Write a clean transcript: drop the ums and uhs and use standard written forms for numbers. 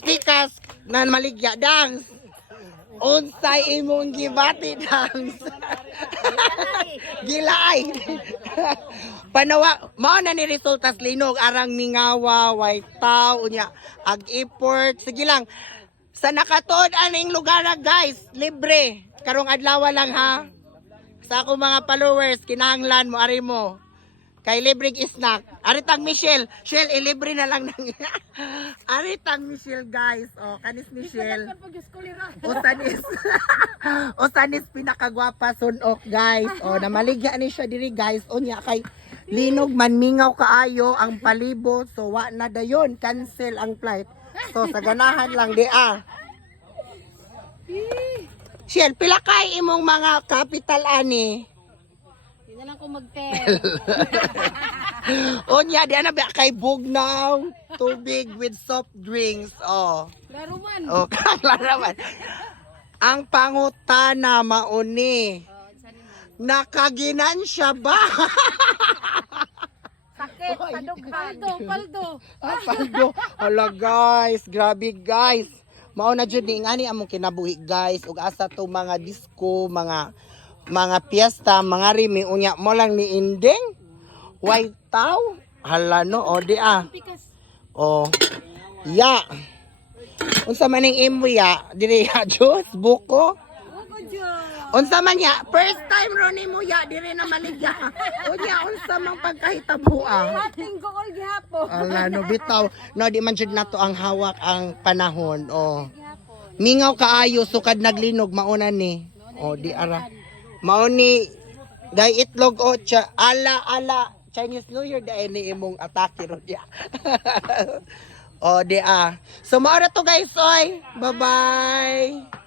Tikas na maligya dance. Unsay imong gibati dance. Gilay. Panawa mao na ni resultas linog arang mingawa white taw unya ag import sige lang sa nakatuod aning lugar na guys libre karong adlaw lang ha sa akong mga followers kinahanglan mo ari mo kay libreng snack. Aritang Michelle. Shell, ilibre na lang nang Aritang Michelle, guys. O, kanis Michelle. Osanis pinakagwapa sunok, guys. O, namaligya ni siya diri, guys. O, niya kay linog man mingaw kaayo ang palibot. So, wa na dayon. Cancel ang flight. So, sa ganahan lang, di Shell, pila kay imong mga capital ani? Hindi na lang ko mag-tel. Onya, di na ba kay bugnaw, tubig with soft drinks. Oh. Laruman. Oh, larawan. Ang pangutana mauni. Nakaginan siya ba? Sakit, paldo. Paldo. Hala guys, grabe guys. Mao na jud ni ngani among kinabuhi guys ug asa to mga disco, mga piyesta, mga rimi unya mo lang ni inding. White taw. Hala no, o di O. Ya. Unsa man ning imo ya? Diri ya Diyos, buko. Unsa man ya? First time ro nimo ya diri na maligya. Unya unsa man pagkahitabo Hating gool gihapon. Ala no bitaw. No di man jud nato ang hawak ang panahon. O. Mingaw kaayo sukad naglinog mauna ni. O di ara. Mao ni day itlog o ala Chinese New Year dahil ni imong atake ro dia. O di So mao ra to guys oy. Bye-bye.